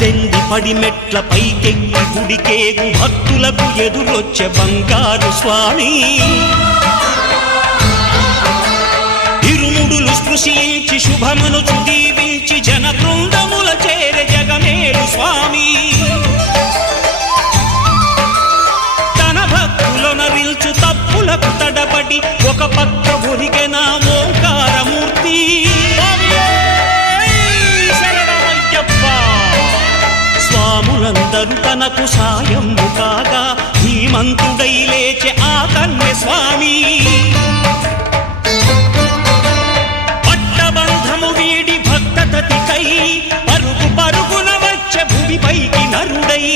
తెండి పడి మెట్ల పైకెక్కి గుడికేగు భక్తులకు ఎదురొచ్చే బంగారు స్వామి. ఇరుముడులు స్పృశించి శుభమును దీవించి జన బృందముల చేరే జగమేలు స్వామి. రాములందరూ తనకు సాయము కాగా ధీమంతుడై లేచే ఆ కన్య స్వామి పట్టబంధము వీడి భక్త తతికై పరుగు పరుగున వచ్చే భూమిపైకి నరుడై.